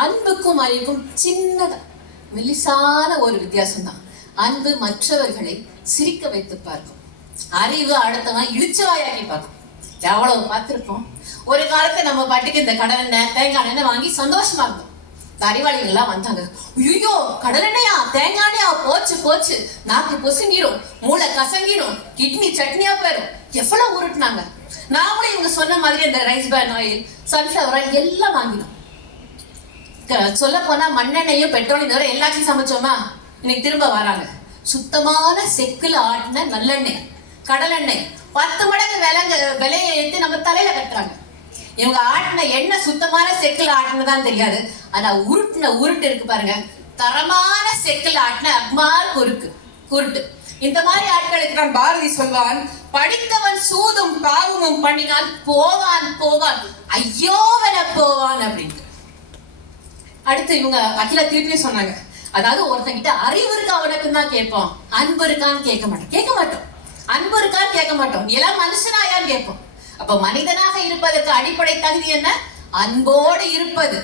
அன்புக்கும் அறிவுக்கும் சின்னதா மெல்லிசான ஒரு வித்தியாசம் தான். அன்பு மற்றவர்களை சிரிக்க வைத்து பார்க்கும், அறிவு அடுத்தவன் இழிச்சவாயாக்கி பார்க்கும். எவ்வளவு பார்த்திருப்போம். ஒரு காலத்தை நம்ம பாட்டுக்கு இந்த கடலெண்ணெய் தேங்காய் எண்ணெய் வாங்கி சந்தோஷமா இருந்தோம். அறிவாளிகள் எல்லாம் வந்தாங்க. ஐயோ கடலெண்ணெயா தேங்காய் எண்ணெயா போச்சு போச்சு, நாக்கு பொசுங்கிரும், மூளை கசங்கிரும், கிட்னி சட்னியா போயிடும், எவ்வளவு உருட்டுனாங்க. நாமளும் இவங்க சொன்ன மாதிரி இந்த rice bran oil, sunflower oil எல்லாம் வாங்கினோம். சொல்ல போனா மண்ணெண்ணையும் பெட்ரோல் தவிர எல்லாத்தையும் சமைச்சோமா. இன்னைக்கு திரும்ப வராங்க சுத்தமான செக்குல ஆட்டின நல்லெண்ணெய், கடலெண்ணெய் 10 மடங்கு விலையை ஏற்றி நம்ம தலையில கட்டுறாங்க. இவங்க ஆட்டின எண்ணெய் சுத்தமான செக்குல ஆட்டினதான் தெரியாது, ஆனா உருட்டு இருக்கு பாருங்க, தரமான செக்குல ஆட்டின அக்மார் குருட்டு. இந்த மாதிரி ஆட்களுக்கு நான் பாரதி சொல்வான், படித்தவன் சூதும் பாவமும் பண்ணினால் போவான் போவான் ஐயோவன போவான் அப்படின்னு. அடுத்து இவங்க அகிலா திருப்பியும் சொன்னாங்க, அதாவது ஒருத்தங்கிட்ட அறிவு இருக்கா அவனுக்கு தான் கேட்போம், அன்பு இருக்கான்னு கேட்க மாட்டோம். அன்பு இருக்கான்னு கேட்க மாட்டோம், எல்லாம் மனுஷனாயான்னு கேட்போம். அப்ப மனிதனாக இருப்பதற்கு அடிப்படை தகுதி என்ன? அன்போடு இருப்பது.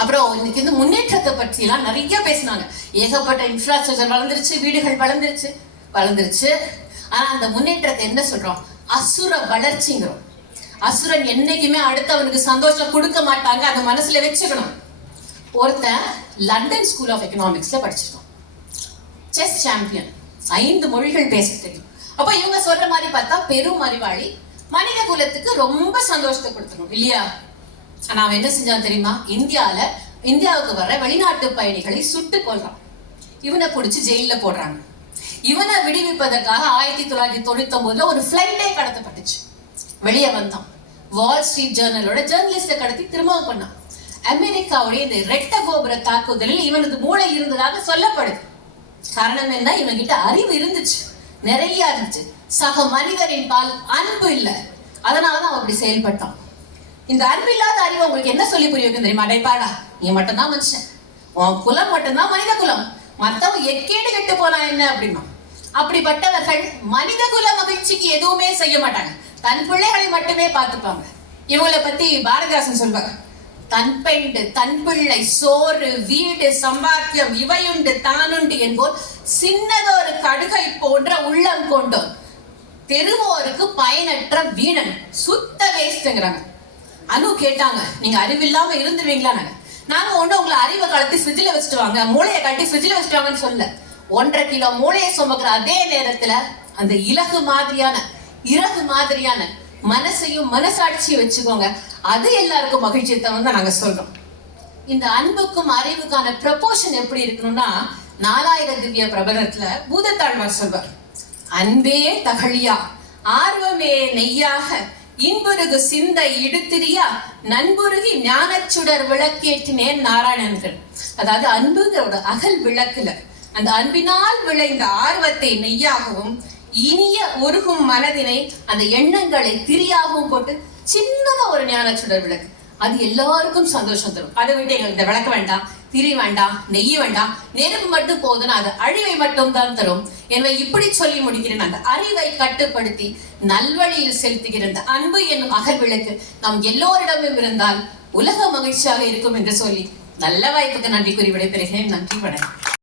அப்புறம் இன்னைக்கு இந்த முன்னேற்றத்தை பற்றி எல்லாம் நிறைய பேசினாங்க. ஏகப்பட்ட இன்ஃப்ராஸ்ட்ரக்சர் வளர்ந்துருச்சு, வீடுகள் வளர்ந்துருச்சு. ஆனா அந்த முன்னேற்றத்தை என்ன சொல்றோம்? அசுர வளர்ச்சிங்கிறோம். அசுரன் என்னைக்குமே அடுத்தவனுக்கு சந்தோஷம் கொடுக்க மாட்டாங்க, அதை மனசுல வச்சுக்கணும். ஒருத்தன் லண்டன் ஸ்கூல் ஆஃப் எக்கனாமிக்ஸ்ல படிச்சிருக்கான், செஸ் சாம்பியன், 5 மொழிகள் பேச தெரியும். அப்ப இவங்க சொல்ற மாதிரி பார்த்தா பெரும் அறிவாளி, மனித குலத்துக்கு ரொம்ப சந்தோஷத்தை கொடுத்துரும் இல்லையா? ஆனா அவன் என்ன செஞ்சான் தெரியுமா? இந்தியாவுக்கு வர வெளிநாட்டு பயணிகளை சுட்டு கொள்றான். இவனை பிடிச்சி ஜெயில போடுறாங்க. இவனை விடுவிப்பதற்காக 1999 ஒரு ஃபிளைட்டே கடத்தப்பட்டுச்சு. வெளியே வந்தான். வால் ஸ்ட்ரீட் ஜேர்னலோட ஜேர்னலிஸ்ட கடத்தி திரும்பவும் பண்ணான். அமெரிக்காவுடைய இந்த ரெட்ட கோபுர தாக்குதலில் இவனது மூளை இருந்ததாக சொல்லப்படுது. காரணம் என்ன? இவன்கிட்ட அறிவு இருந்துச்சு, நிறைய இருந்துச்சு. சக மனிதரின் பால் அன்பு இல்லை, அதனாலதான் அவன் அப்படி செயல்பட்டான். இந்த அன்பு இல்லாத அறிவு உங்களுக்கு என்ன சொல்லி புரிய வைக்கும் தெரியுமா? அடைப்பாடா, நீ மட்டும்தான் மனுஷன், உன் குலம் மட்டும்தான் மனித குலம், மத்தவன் எக்கேடு கெட்டு போனா என்ன அப்படின்னா. அப்படிப்பட்டவர்கள் மனித குல மகிழ்ச்சிக்கு எதுவுமே செய்ய மாட்டாங்க, தன் பிள்ளைகளை மட்டுமே பார்த்துப்பாங்க. இவங்களை பத்தி பாரதிதாசன் சொல்வார், தன் பெண்டு தன் பிள்ளை சோறு வீடு சம்பாத்தியம் இவையுண்டு தானுண்டு என்போர் சின்னதொரு கடுகை போன்ற உள்ளம் கொண்டோர் தெருவோருக்கு பயனற்ற வீணன், சுத்த வேஸ்ட்ங்கிறாங்க. அனு கேட்டாங்க, நீங்க அறிவில்லாம இருந்துருவீங்களா? நாங்க ஒண்ணு உங்களை அறிவை கலத்தி ஃப்ரிட்ஜில் வச்சுட்டு வாங்க, மூளையை கட்டி ஃப்ரிட்ஜில் வச்சுட்டு வாங்கன்னு சொல்ல. 1.5 கிலோ மூளையை சுமக்கிற அதே நேரத்துல அந்த இறகு மாதிரியான மனசையும் மனசாட்சியும் வச்சுக்கோங்க, அது எல்லாருக்கும் மகிழ்ச்சியை தான் நாங்க சொல்றோம். இந்த அன்புக்கும் அறிவுக்கான ப்ரொபோர்ஷன் எப்படி இருக்கணும்னா, 4000 திவ்ய பிரபந்தத்துல பூதத்தாழ்வார் சொல்வார், அன்பே தகழியா ஆர்வமே நெய்யாக இன்புருகு சிந்தை இடுத்திரியா நண்புருகி ஞானச்சுடர் விளக்கேற்றினேன் நாராயணன்கள். அதாவது அன்புங்கிறோட அகல் விளக்குல அந்த அன்பினால் விளைந்த ஆர்வத்தை நெய்யாகவும் இனிய உருகும் மனதினை அந்த எண்ணங்களை திரியாகவும் போட்டு சின்னதா ஒரு ஞானச்சுடர் விளக்கு, அது எல்லாருக்கும் சந்தோஷம் தரும். அதை விட்டு எங்களுக்கு இந்த விளக்கு வேண்டாம், திரி வேண்டாம், நெய் வேண்டாம், நெருப்பு மட்டும் போதுன்னு அது அழிவை மட்டும் தான் தரும். எனவே இப்படி சொல்லி முடிக்கிறேன், அந்த அறிவை கட்டுப்படுத்தி நல்வழியில் செலுத்துகிற அந்த அன்பு என்னும் அகல் விளக்கு நாம் எல்லோரிடமும் இருந்தால் உலக மகிழ்ச்சியாக இருக்கும் என்று சொல்லி நல்ல வாய்ப்புக்கு நன்றி கூறி விடைபெறுகிறேன். நன்றி, வணக்கம்.